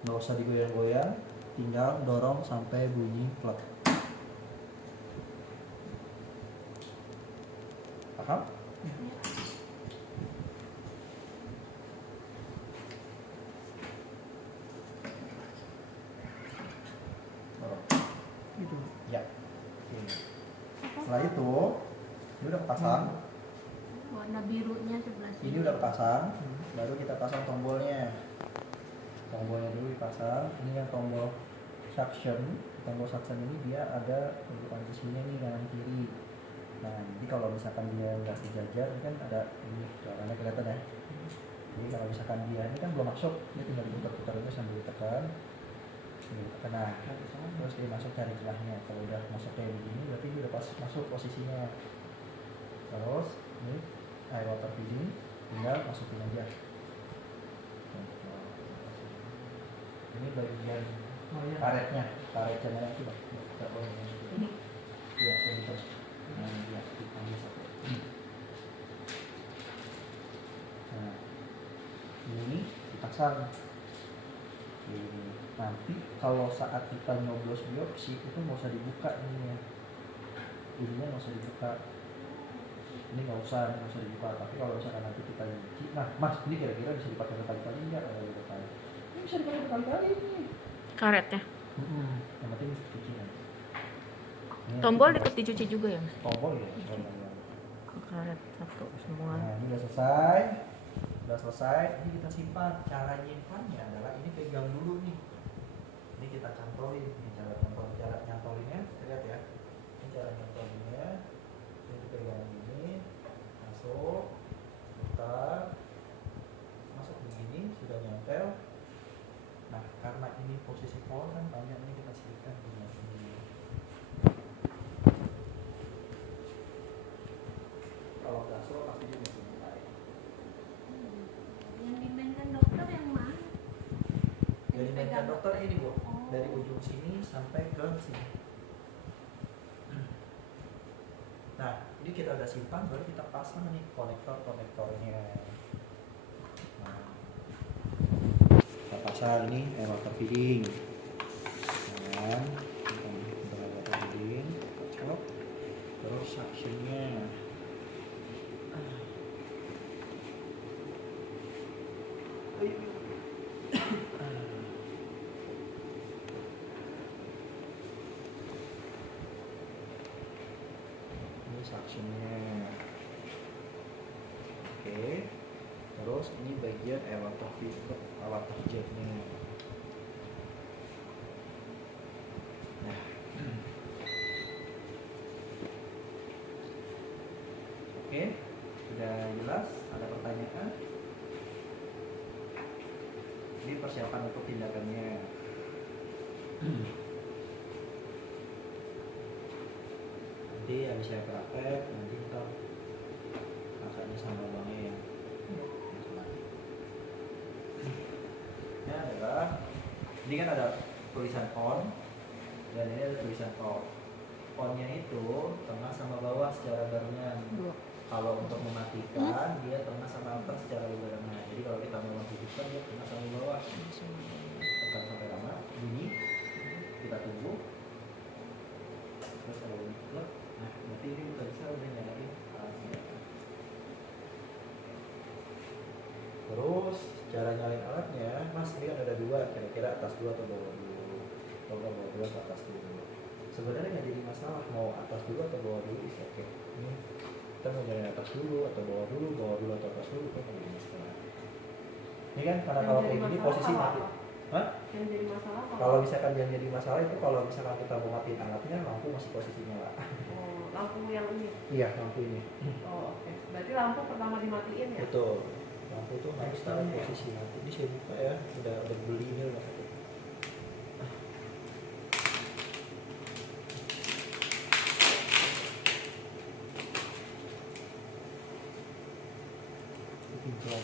Nggak usah digoyang-goyang, tinggal dorong sampai bunyi plek. Paham? Dorong. Gitu. Ya. Oke. Setelah itu, ini udah kepasang. Warna birunya sebelah sini. Ini udah kepasang, baru kita pasang tombolnya. Tombolnya dulu dipasang. Ini yang tombol suction. Tombol suction ini dia ada tunjukan di sini nih kanan kiri. Nah, jadi kalau misalkan dia nggak sejajar, ini kan ada ini caranya kelihatan ya. Jadi kalau misalkan dia ini kan belum masuk, dia tinggal diputar-putar aja sambil ditekan. Ditekan, nah, terus dia masuk cari celahnya. Kalau udah masuk kayak begini, berarti dia udah pas masuk posisinya. Terus ini air water feeding, tinggal masukin aja. Ini bagian karetnya itu bang. Ini. Iya, gitu. Nah, ya, dipanggil satu. Nah, ini dipasang. Ini. Nanti kalau saat kita nyoblos biopsi itu nggak usah dibuka ininya. Ininya nggak usah dibuka. Ini nggak usah dibuka. Tapi kalau misalkan nanti kita uji, nah mas, ini kira-kira bisa dipakai berkali-kali nggak? Ini bisa dipakai berkali-kali ini. Karetnya. Yang penting dicuci kan. Tombol deket dicuci juga ya mas? Tombol ya. Karet satu semua. Nah, ini udah selesai. Ini kita simpan. Cara nyimpannya adalah ini pegang dulu nih. Ini kita cantolin. Ini cara nyantolinnya. Lihat ya. Ini cara nyantolinnya. Ini dipegang ini. Masuk. Putar. Masuk begini. Sudah nyempel. Nah, karena ini posisi pohon kan banyak, ini kita selipkan di sini. Kalau gasro pasti dia masih mulai. Yang dimainkan dokter yang mana? Yang dimainkan dokter ini bu, dari ujung sini sampai ke sini. Nah, ini kita udah simpan, baru kita pasang nih konektornya. Nah, kita pasang ini air water feeding. Dan kita water feeding, cocok. Terus suctionnya. Ini suctionnya. Oke. Terus ini bagian air water jetnya. Nah. Oke, sudah jelas? Ada pertanyaan? Ini persiapan untuk tindakannya. Nanti habis saya praktek, nanti ntar kakaknya sama abangnya yang ini adalah, ini kan ada tulisan on dan ini ada tulisan off. On-nya itu tengah sama bawah secara barengan. Kalau untuk mematikan dia tengah sama atas secara barengan. Jadi kalau kita mau menghidupkan dia tengah sama bawah. Tekan sampai lama, bunyi, kita tunggu. Terus kalau bunyi plek, nah berarti ini udah bisa nyalain alatnya. Terus cara nyalain alatnya, mas ini kan ada dua, kira-kira atas dulu atau bawah dulu. Kalau bawah dulu atau atas dulu. Sebenarnya nggak jadi masalah mau atas dulu atau bawah dulu bisa oke. Ini kita mau nyalain atas dulu atau bawah dulu atau atas dulu itu nggak jadi masalah. Ini kan karena kalau kayak gini posisi mati. Hah? Yang jadi masalah Kalau misalkan yang jadi masalah itu kalau misalkan kita mau matiin alatnya lampu masih posisi nyala. Oh, lampu yang ini. Iya lampu ini. Oh, oke. Berarti lampu pertama dimatiin ya? Betul. Lampu itu harus dalam posisi mati. Ini saya buka ya, udah beli ini rumah sakit. Pinjam.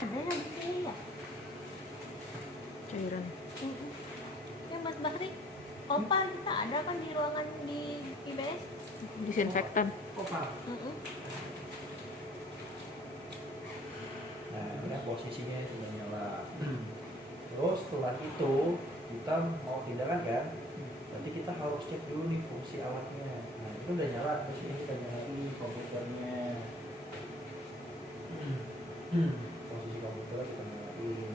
Ada yang di sini nggak? Cairan. Ya Mas Bahri, Opal kita ada kan di ruangan di IBS? Di Disinfektan. Nah, ini kan posisinya sudah nyala. Terus setelah itu kita mau pindahkan kan? Berarti kita harus cek dulu nih fungsi alatnya. Nah, itu udah nyala, terus ini kita nyalain komputernya. Posisi komputer kita nyalain.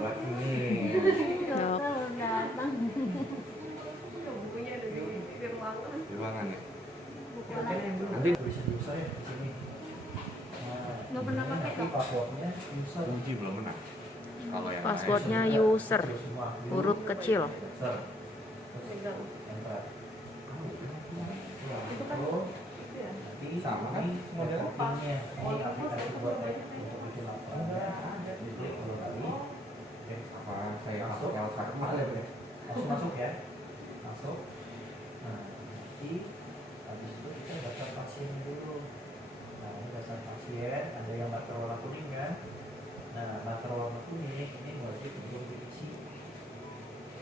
Buat ini. Bukunya ada di ruangan. Di ruangan ya. Nanti bisa diusaha ya di sini. Nggak pernah ini pakai nanti kok. passwordnya user. Kunci belum menang. Kalau yang Passwordnya lain, user, huruf kecil. User. Pegang. Enter. Itu kan ya. Nanti Sama kan? ini codingnya. Ini aplikasi buat untuk bikin laporannya. Diklik dulu kali. Oke. apa saya Masuk. masuk Elsa Masuk kemarin? ya. Langsung masuk ya. Masuk. Nah, nanti habis itu kita daftar pasien dulu. Nah, ini daftar pasien. Ada yang daftar warna kuning kan? Nah, daftar warna kuning ini wajib untuk diisi.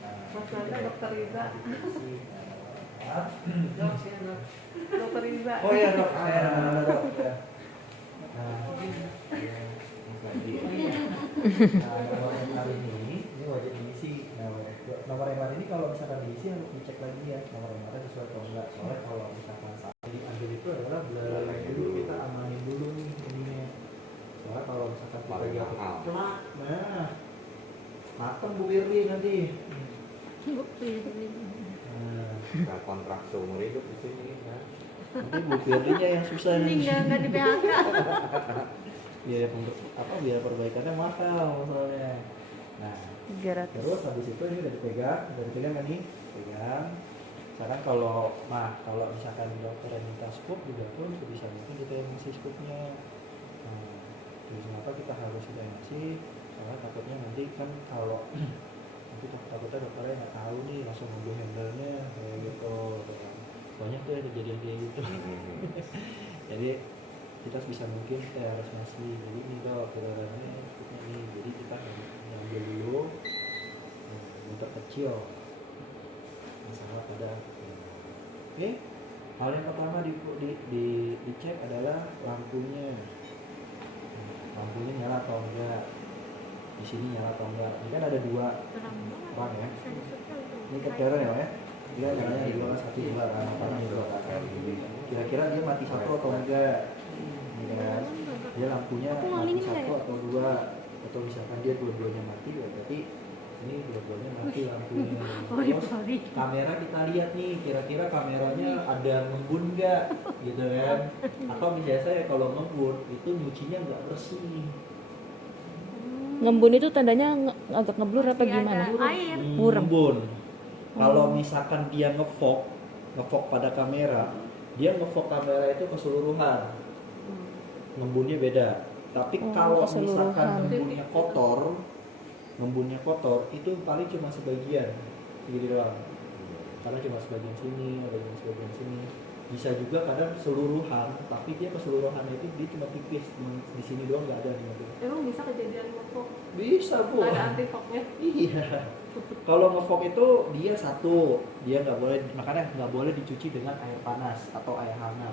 Nah, Mas Nanda, ini Dokter Riza. diisi. Nah, Dok, ya, Dok. Dokter Riza. oh iya dok, saya nama dok. Ya. Nah, Lagi. Nah, nomor yang kali ini wajib diisi. Nah, nomor yang kali ini kalau misalkan diisi harus dicek lagi ya nomor yang kemarin sesuai atau enggak. Soalnya kalau misalkan saat diambil itu adalah belalai dulu, kita amanin dulu nih ininya. Soalnya kalau misalkan kita Paling jatuh mahal. plak, nah mateng Bu Firly nanti. Nah, Kita kontrak seumur hidup di sini kan. nanti Bu Firly-nya yang susah nih. Nggak di PHK. Biaya perbaikannya mahal soalnya. Nah, 300. terus habis itu ini udah dipegang kan nih, pegang. Sekarang kalau misalkan dokter yang minta scoop juga pun sebisa mungkin kita yang ngasih scoopnya. Nah, terus kenapa kita harus kita yang ngasih? Soalnya takutnya nanti kan kalau nanti takutnya dokternya nggak tahu nih langsung ngambil handle-nya kayak gitu. Banyak tuh yang kejadian kayak gitu. Jadi kita sebisa mungkin kita harus ngasih. Jadi ini dok, kedatangannya scoopnya nih. Jadi kita ngambil dulu yang terkecil masalah pada oke. Hal yang pertama dicek adalah lampunya. Lampunya nyala atau enggak, di sini nyala atau enggak. Ini kan ada dua orang ya, ini keteran ya, dia nyalanya dua, satu dua kan, panas dua kan. Kira-kira dia mati satu atau enggak, ya kan? Dia lampunya mati satu atau dua, atau misalkan dia dua-duanya mati, berarti ini dua-duanya mati lampunya. Terus kamera kita lihat nih, kira-kira kameranya ada ngembun nggak, gitu kan? Atau misalnya saya kalau ngembun itu nyucinya nggak bersih. Ngembun itu tandanya agak ngeblur apa Masih gimana? ada air. Buram. Ngembun. Kalau misalkan dia ngefok pada kamera, dia ngefok kamera itu keseluruhan. Ngembunnya beda. Tapi Oh, kalau keseluruhan. misalkan ngembunnya kotor, itu paling cuma sebagian, gitu doang. Karena cuma sebagian sini, sebagian sini. Bisa juga kadang keseluruhan, tapi dia keseluruhannya itu dia cuma tipis, di sini doang nggak ada nih. Emang bisa kejadian ngefok? Bisa bu. Ada anti foknya. Iya. Kalau ngefok itu dia satu, dia nggak boleh, makanya nggak boleh dicuci dengan air panas atau air hangat.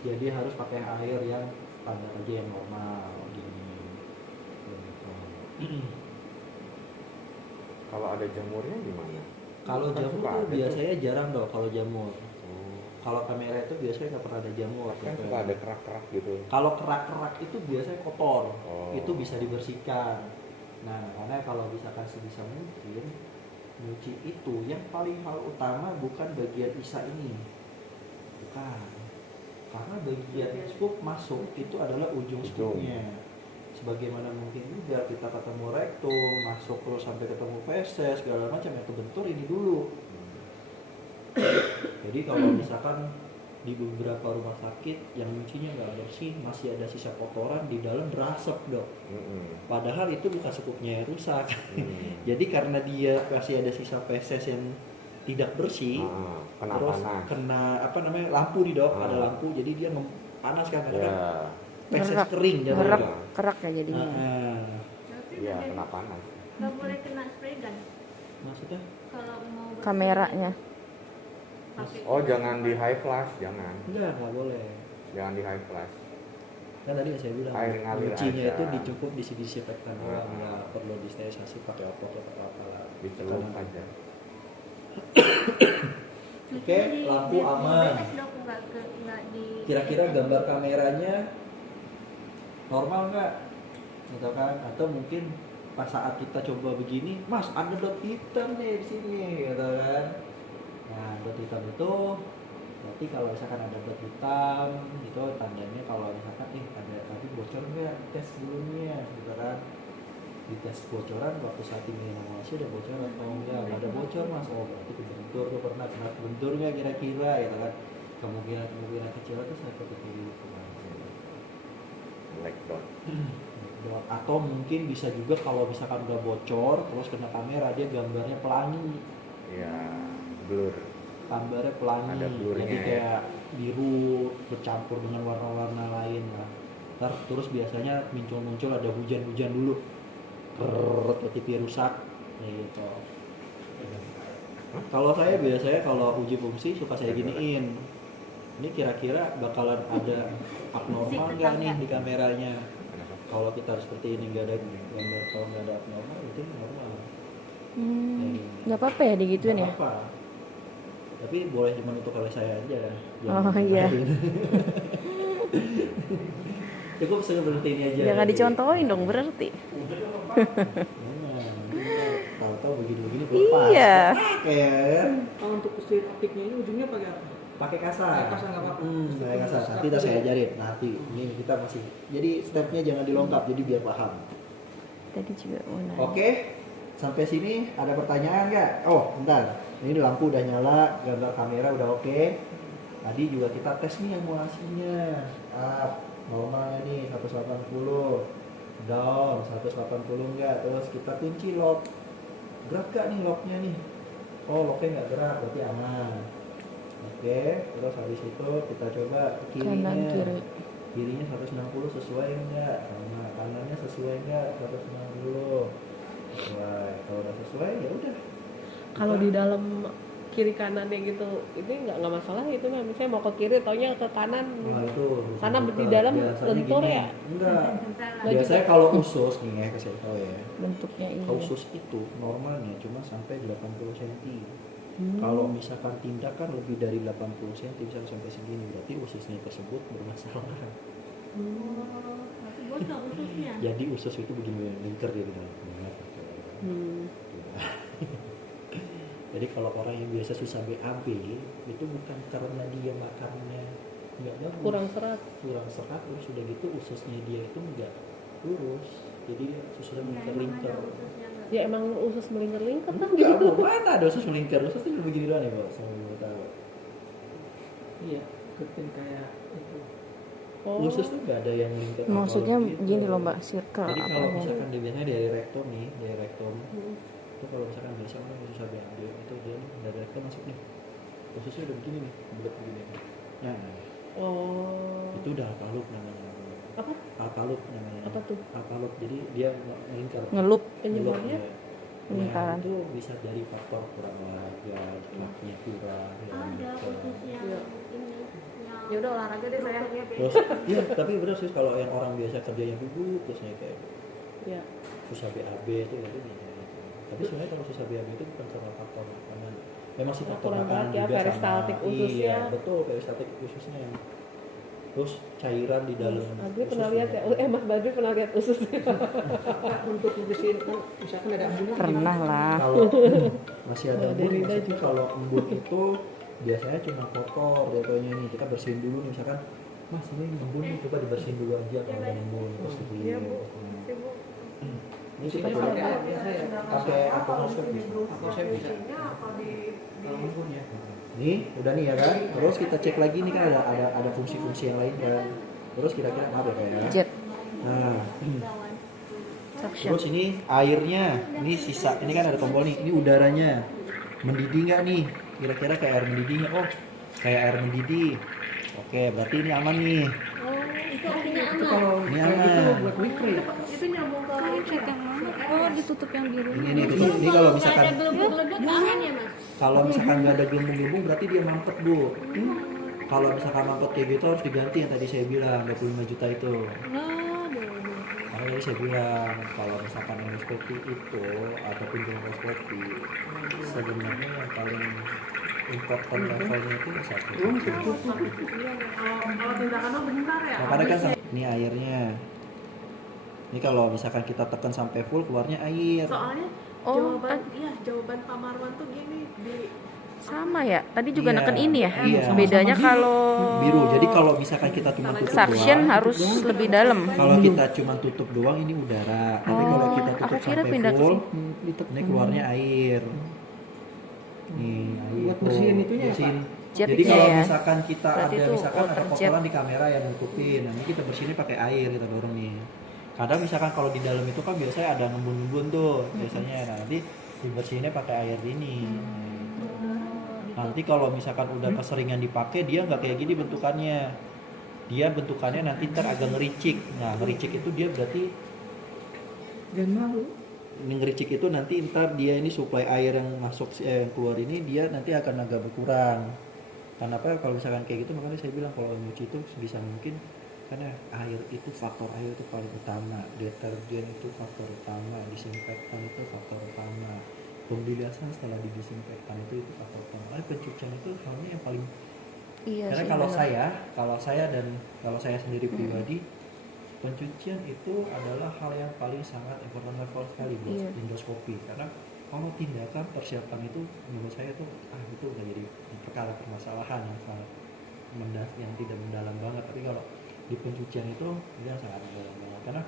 Jadi harus pakai air yang standar aja yang normal gini. Kalau ada jamurnya gimana? Kalau Kan jamur suka tuh ada biasanya jarang dong kalau jamur. Oh. Kalau kamera itu biasanya nggak pernah ada jamur. Kan suka ada kerak-kerak gitu. Kalau kerak-kerak itu biasanya kotor, Oh. itu bisa dibersihkan. Nah, karena kalau misalkan sebisa mungkin nyuci itu yang paling hal utama bukan bagian isa ini, bukan. Karena bagian scoop masuk itu adalah ujung scoopnya. Sebagaimana mungkin juga kita ketemu rektum, masuk terus sampai ketemu feses segala macam ya kebentur ini dulu. Jadi kalau misalkan di beberapa rumah sakit yang nyucinya nggak bersih, masih ada sisa kotoran di dalam berasap dok. Padahal itu bukan scoopnya yang rusak. Jadi karena dia masih ada sisa feses yang tidak bersih, Kena terus panas. kena apa namanya lampu nih dok, ada lampu, jadi dia panas kan karena Ya, feses Ngerak. kering Kerak, jadinya. kerak ya jadinya. Ah, iya kena panas. Nggak boleh kena spray gun. Maksudnya? Kalau mau bersih, Kameranya. pakai Oh, jangan di high flash, jangan. Nggak boleh. Jangan di high flash. Kan tadi saya bilang Air ngalir nyucinya aja. itu dicukup disinfektan doang, Ah. nggak perlu disterilisasi pakai apa lah. Dicelup aja. cuci Oke, di- lampu di- aman. beres dong, nggak di Kira-kira gambar kameranya normal nggak? Gitu kan? Atau mungkin pas saat kita coba begini, Mas ada dot hitam nih di sini, gitu kan? Nah, dot hitam itu berarti kalau misalkan ada dot hitam itu tandanya kalau misalkan ada tapi bocor nggak tes sebelumnya, gitu kan? Di tes bocoran waktu saat ini masih ada bocor atau enggak? Nggak ada bocor Mas, oh berarti kebentur tuh pernah kebentur nggak kira-kira, gitu kan? Kemungkinan kecil itu saya kepikir Black dot. atau mungkin bisa juga kalau misalkan udah bocor terus kena kamera dia gambarnya pelangi, Ya, blur. gambarnya pelangi, Ada blurnya jadi ya. kayak biru bercampur dengan warna-warna lain lah. Ntar terus biasanya muncul ada hujan-hujan dulu, TV rusak, gitu. Kalau saya biasanya kalau uji fungsi suka saya giniin. Ini kira-kira bakalan ada abnormal nggak nih di kameranya? Kalau kita seperti ini nggak ada gambar, kalau nggak ada abnormal itu normal. Nggak apa-apa ya digituin ya? Nggak apa. Tapi boleh cuma untuk oleh saya aja. Oh, iya. Cukup seperti ini aja. Jangan dicontohin dong berarti. Tahu-tahu begini-begini berlepas. Iya. Kayak Kalau untuk mesin optiknya ini ujungnya pakai apa? pakai kasar. Pakai kasar nggak apa-apa. Pakai kasar. Nanti kita saya ajarin. Nanti ini kita masih. Jadi stepnya jangan dilengkap. Jadi biar paham. Tadi juga mau nanya. Oke. Sampai sini ada pertanyaan nggak? Oh, bentar. Ini lampu udah nyala, gambar kamera udah oke. Tadi juga kita tes nih emulasinya. Up, normal nih 180. Down 180 enggak. Terus kita kunci lock. Gerak gak nih locknya nih? Oh, locknya nggak gerak, berarti aman. Oke, terus habis itu kita coba ke kirinya. Kanan kiri. Kirinya 160 sesuai enggak? Sama kanannya sesuai enggak? 160 sesuai. Kalau udah sesuai ya udah. kalau di dalam kiri kanannya gitu ini nggak masalah itu mah misalnya mau ke kiri taunya ke kanan Nah, itu Karena bukan. di dalam Biasanya lentur gini. ya? Enggak. Nggak Biasanya juga. kalau usus nih ya, kasih tahu ya. Bentuknya ini. Usus itu normalnya cuma sampai 80 cm. Hmm. Kalau misalkan tindakan lebih dari 80 cm bisa sampai segini, berarti ususnya tersebut bermasalah. Berarti bocor ususnya. Jadi usus itu begini lingkar dia di dalam. Hmm. Jadi kalau orang yang biasa susah BAB itu bukan karena dia makannya nggak bagus, Kurang serat. terus sudah gitu ususnya dia itu nggak lurus, jadi ususnya melingkar-lingkar. Ya emang usus melingkar-lingkar kan Enggak, gitu. Bu. Mana ada usus melingkar? Usus itu begini doang ya, Pak. Saya mau tahu. Iya, ikutin kayak itu. Oh. Usus tuh nggak ada yang melingkar. Maksudnya Kalau gitu. gini loh mbak, circle Jadi apa kalau ya? misalkan dia biasanya dari rektum nih, dari rektum Hmm. itu kalau misalkan biasa orang yang susah BAB itu dia nih dari rektum masuk nih, ususnya udah begini nih, bulat begini. Nah, Oh. itu udah alpaluk namanya. Apa? Alpaluk namanya. Apa tuh? Alpaluk, jadi dia melingkar. Ngelup. Penyebabnya? Ngelup, ya. Lingkaran. Nah, itu bisa dari faktor kurang olahraga, lemaknya kurang, ya, gitu. Iya. Ya udah olahraga deh saya. Terus, iya tapi benar sih kalau yang orang biasa kerjanya duduk terus kayak Ya. susah BAB itu ya itu biasa gitu. Tapi sebenarnya kalau susah BAB itu bukan karena faktor makanan. Memang sih faktor Kurang makanan berat ya, juga peristaltik sama. ususnya. Iya, betul peristaltik ususnya. Terus cairan di dalam Adri pernah ususnya. lihat ya? Mas Badri pernah lihat ususnya? Nah, untuk ngebersihin kan misalkan ada embunnya Pernah lah. Kalau masih ada Oh, embun, dari maksudnya baju. kalau embun itu biasanya cuma kotor jatuhnya nih, kita bersihin dulu nih, misalkan Mas ini embun nih, coba dibersihin dulu aja kalau ada embun terus Iya, dibersihin. Bu. Ini kita Ini coba pakai air biasa ya. pakai aquascape bisa. Atau saya bisa. Kalau embun ya. Nih udah nih ya kan, terus kita cek lagi nih kan ada fungsi-fungsi yang lain kan, terus kira-kira apa ya kayak Jet. nah Suction. terus ini airnya, ini sisa, ini kan ada tombol nih, ini udaranya mendidih nggak nih, kira-kira kayak air mendidih nggak? Oh kayak air mendidih, oke berarti ini aman nih. Oh, itu artinya Itu kalau Ini kayak gitu aman. buat mikro ya. Itu nyambung ke Cek yang mana? Oh, ditutup yang biru. Ini kalau misalkan Geledek aman ya, Mas? kalau misalkan nggak ada gelembung-gelembung berarti dia mampet bu. Kalau misalkan mampet kayak gitu harus diganti yang tadi saya bilang 25 juta itu. Karena tadi saya bilang kalau misalkan endoskopi itu ataupun bronkoskopi sebenarnya yang paling important levelnya itu yang satu. kalau tindakannya bentar ya. Makanya kan ini airnya. Ini kalau misalkan kita tekan sampai full keluarnya air. Soalnya Oh, jawaban Pak Marwan tuh gini di sama ya. Tadi juga Iya, neken ini ya. iya. Bedanya kalau Biru. Jadi kalau misalkan kita cuma tutup suction doang, harus lebih dalam. kalau kita cuma tutup doang ini udara. Tapi kalau kita aku tutup kira sampai pindah ke full, sini. ini keluarnya air. Nih, air. Buat bersihin itunya ya, Bersihin. Jetnya Jadi kalau ya. misalkan kita Berarti ada itu misalkan ada water kotoran di kamera yang nutupin, nah ini kita bersihinnya pakai air kita dorong nih. Kadang misalkan kalau di dalam itu kan biasanya ada ngembun-ngembun tuh biasanya, nah nanti dibersihinnya pakai air ini. Nanti kalau misalkan udah keseringan dipakai dia nggak kayak gini bentukannya. Dia bentukannya nanti ntar agak ngericik. Nah ngericik itu dia berarti Dan malu. ngericik itu nanti ntar dia ini suplai air yang masuk yang keluar ini dia nanti akan agak berkurang. Kenapa kalau misalkan kayak gitu makanya saya bilang kalau nyuci itu sebisa mungkin karena air itu faktor air itu paling utama, deterjen itu faktor utama, disinfektan itu faktor utama, pembilasan setelah didisinfektan itu faktor utama. Pencucian itu halnya yang paling Iya karena sih, kalau benar. kalau saya sendiri pribadi pencucian itu adalah hal yang paling sangat important level sekali buat Iya. endoskopi karena kalau tindakan persiapan itu menurut saya tuh itu udah jadi perkara permasalahan yang sangat yang tidak mendalam banget, tapi kalau di pencucian itu dia sangat mendalam banget karena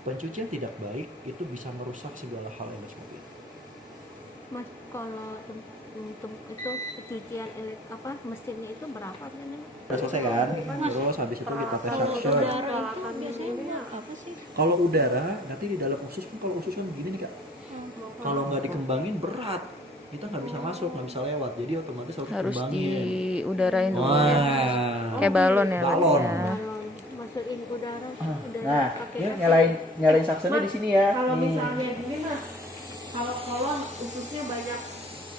pencucian tidak baik itu bisa merusak segala hal endoskopi. Mas, kalau untuk itu pencucian mesinnya itu berapa sebenarnya? Udah selesai kan? Terus habis itu kita tes suction. Peralatan biasanya apa sih? Kalau udara nanti di dalam usus kan kalau usus kan begini nih kak. Kalau nggak dikembangin berat, kita nggak bisa masuk, nggak bisa lewat. Jadi otomatis harus Harus dikembangin. diudarain dulu ya. Wah. Kayak balon ya. Balon. Mas, ya. Masukin udara, Nah, pakai ini nyalain suctionnya di sini ya. kalau Nih. misalnya gini mas, kalau kolon ususnya banyak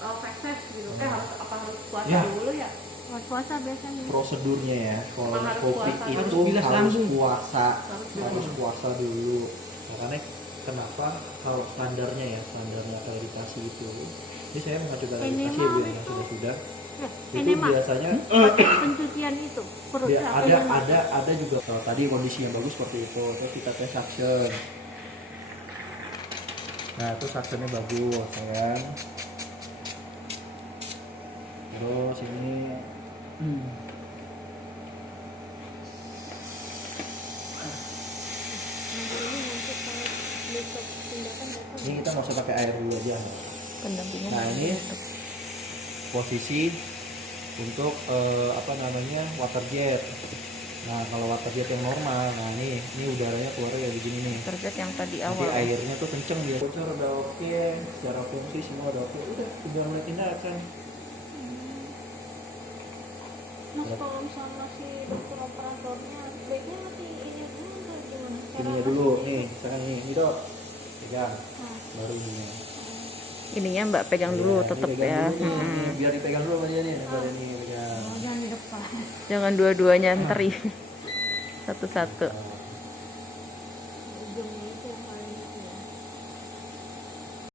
feses gitu, harus puasa Ya. dulu ya? puasa biasanya. Prosedurnya ya, kolonoskopi puasa. itu Harus bilas harus lambung. puasa, harus puasa dulu. Makanya kenapa kalau standarnya akreditasi itu, ini saya mengacu akreditasi Enema ya Bu, yang itu. sudah. Itu Enema biasanya pakai pencucian itu perut. dia ada juga tadi kondisi yang bagus seperti itu, terus kita tes suction. Nah itu suctionnya bagus sayang. Terus ini ini kita nggak usah pakai air dulu aja. Pendampingan. Nah ini posisi untuk water jet. Nah kalau water jet yang normal, nah ini udaranya keluar kayak begini nih. Terjet yang tadi Nanti awal. airnya tuh kenceng dia. Bocor udah oke, secara fungsi semua udah oke. Udah tinggal mulai tindakan. Mas, kalau misalnya si dokter operatornya baiknya mati ini dulu atau gimana? Ininya dulu, nih, misalkan ini dok, pegang, baru ininya. Ininya Mbak pegang dulu Iya, tetep dipegang ya. dulu nih, nih, biar dipegang dulu sama dia nih, baru ini pegang. Jangan di depan. Jangan dua-duanya ntar ya. Satu-satu. Ujungnya itu yang paling itu ya.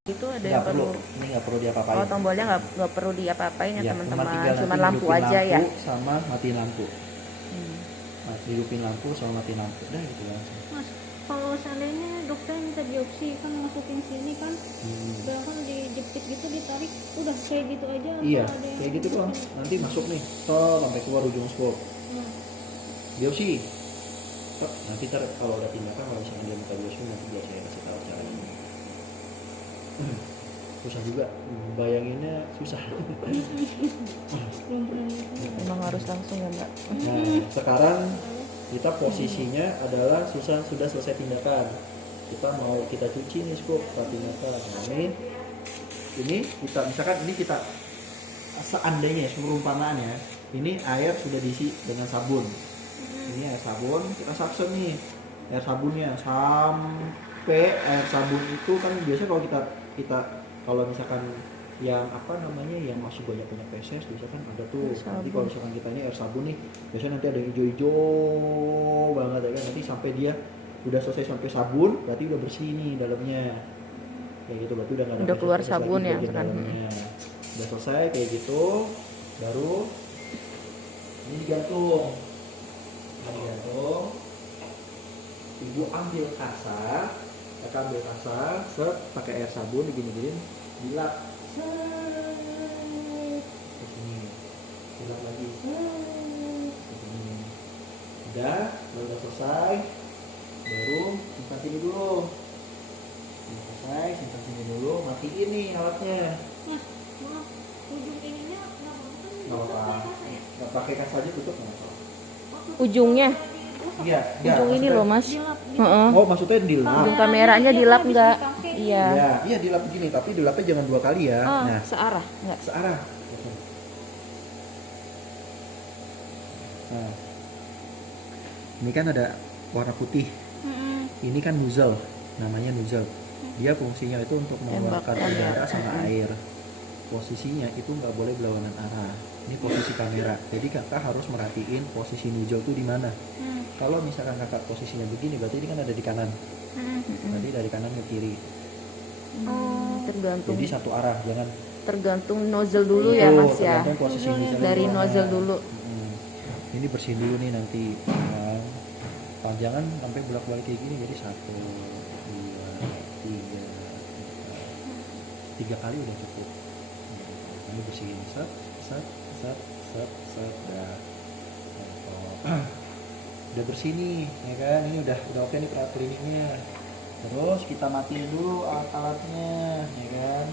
Itu ada Nggak yang perlu, perlu. ini nggak perlu diapa-apain. Oh, tombolnya nggak perlu diapa-apain ya Ya, teman-teman. tinggal Cuman nanti lampu hidupin aja ya. lampu sama matiin lampu. Hmm. Nah, hidupin lampu sama matiin lampu, udah gitu langsung. Mas, kalau seandainya dokter minta biopsi kan masukin sini kan, bahkan dijepit gitu ditarik, udah kayak gitu aja. atau Iya, ada yang kayak gitu doang. Nanti masuk nih, sampai keluar ujung scope. Nah, Biopsi. Nanti kalau udah tindakan kalau misalnya dia minta biopsi nanti biar saya kasih tahu caranya. Susah juga, bayanginnya susah. belum pernah itu. Memang harus langsung ya Mbak. Nah, sekarang kita posisinya adalah sudah selesai tindakan. Kita cuci nih scope setelah tindakan. Nah, ini kita misalkan ini kita seandainya perumpamaannya ini air sudah diisi dengan sabun. ini air sabun, kita suction nih air sabunnya sampai air sabun itu kan biasanya kalau kita kalau misalkan yang apa namanya yang masih banyak feses biasanya kan ada tuh Air nanti sabun. kalau misalkan kita ini air sabun nih biasanya nanti ada yang hijau-hijau banget ya kan nanti sampai dia udah selesai sampai sabun berarti udah bersih nih dalamnya kayak gitu berarti udah nggak ada Udah keluar feses-feses sabun lagi ya, bagian kan? dalamnya. Udah selesai kayak gitu baru ini digantung ibu ambil kasar kakak ambil kasar set pakai air sabun digini-giniin dilap set ke sini dilap lagi set ke sini udah selesai baru simpan sini dulu udah selesai simpan sini dulu matiin nih alatnya Nah, maaf, ujung ininya nggak apa-apa nggak pakai kasar aja tutup nggak apa-apa Ujungnya, iya ujung ini loh mas. dilap Heeh. oh maksudnya dilap Ujung kameranya dilap nggak? Iya. ya iya dilap begini tapi dilapnya jangan 2 kali ya Oh, nah searah nggak? searah nah ini kan ada warna putih ini kan nozzle namanya nozzle dia fungsinya itu untuk mengeluarkan Tembak udara udara. sama air posisinya itu nggak boleh berlawanan arah ini posisi kamera jadi kakak harus merhatiin posisi nozzle itu di mana kalau misalkan kakak posisinya begini berarti ini kan ada di kanan berarti dari kanan ke kiri Tergantung jadi satu arah jangan tergantung nozzle dulu ya Tuh, mas ya. tergantung posisi nozzle Dari di mana. nozzle dulu. Ini bersihin dulu nih nanti panjangan sampai bolak-balik kayak gini jadi 1, 2, 3, 4 3 kali udah cukup ini bersihin set udah bersih nih ya kan ini udah oke nih pra cleaningnya terus kita matiin dulu alat-alatnya ya kan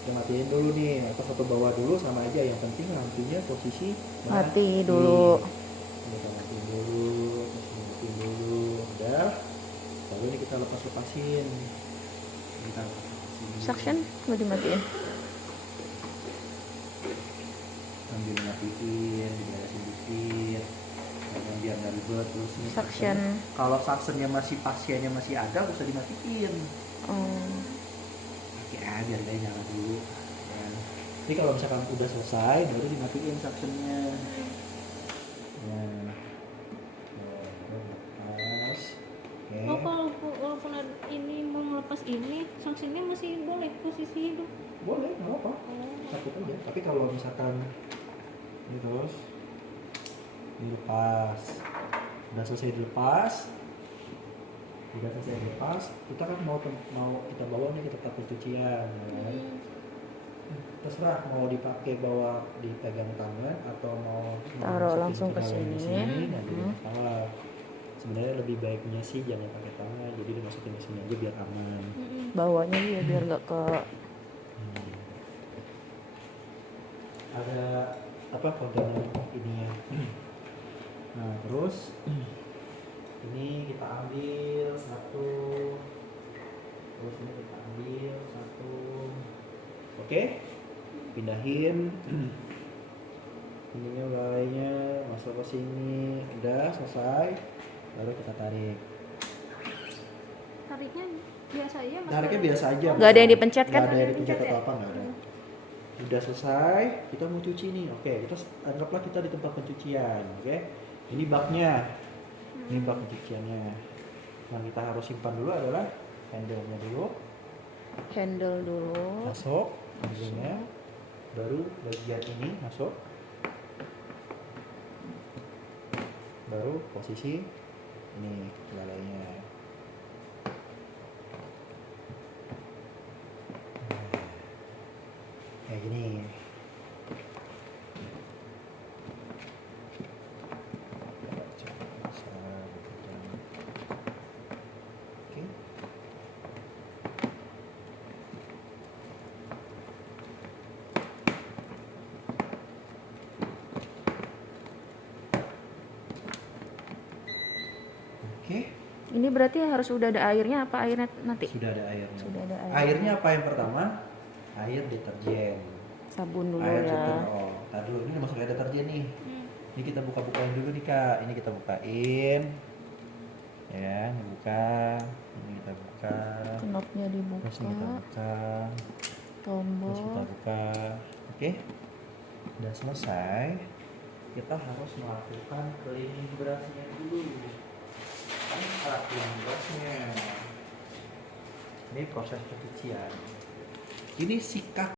kita matiin dulu nih atau satu bawah dulu sama aja yang penting lampunya posisi Mati dulu. kita matiin dulu udah lalu ini kita lepasin kita lepasin Suction mau dimatiin. sambil matiin diberesin dikit biar nggak ribet terus nih Suction. kalau suctionnya masih pasiennya masih ada bisa dimatiin Oh. oke biar dia nyala dulu ya. Ini kalau misalkan udah selesai baru dimatiin suctionnya ya lepas oke Oh, kalau walaupun ini mau melepas ini, sanksinya masih boleh posisi hidup. boleh nggak apa sakit aja tapi kalau misalkan ini terus dilepas udah selesai dilepas kita kan mau kita bawa nih ke tempat pencucian ya kan? Terserah mau dipakai bawa dipegang tangan atau mau Taruh masukin langsung ke dalam sini. nggak jadi masalah sebenarnya lebih baiknya sih jangan pakai tangan jadi dimasukin ke sini aja biar aman Bawahnya ya biar nggak ke ada apa kontainer ininya nah terus ini kita ambil satu terus ini kita ambil satu oke pindahin ininya lalainya masuk ke sini udah selesai baru kita tarik Tariknya biasa aja, Mas. tariknya biasa aja Nggak ada yang dipencet kan? nggak ada yang dipencet atau apa nggak ada udah selesai kita mau cuci nih oke kita anggaplah kita di tempat pencucian oke ini baknya ini bak pencuciannya yang kita harus simpan dulu adalah handle-nya dulu handle dulu. masuk handle-nya baru bagian ini masuk baru posisi ini lalainya kayak gini oke oke Ini berarti harus udah ada airnya apa airnya nanti? sudah ada airnya Sudah ada air. airnya apa yang pertama air deterjen Sabun dulu air ya. tadi dulu ini masuk air deterjen nih Ini kita buka-bukain dulu nih Kak. Ini kita bukain. Ya, ini buka. Ini kita buka. Knopnya Terus ini kita dibuka, buka. Terus kita tombol. buka. Oke. Udah selesai. Kita harus melakukan cleaning brushnya dulu. Ini alat cleaning brushnya. Ini proses pencucian. Ini sikat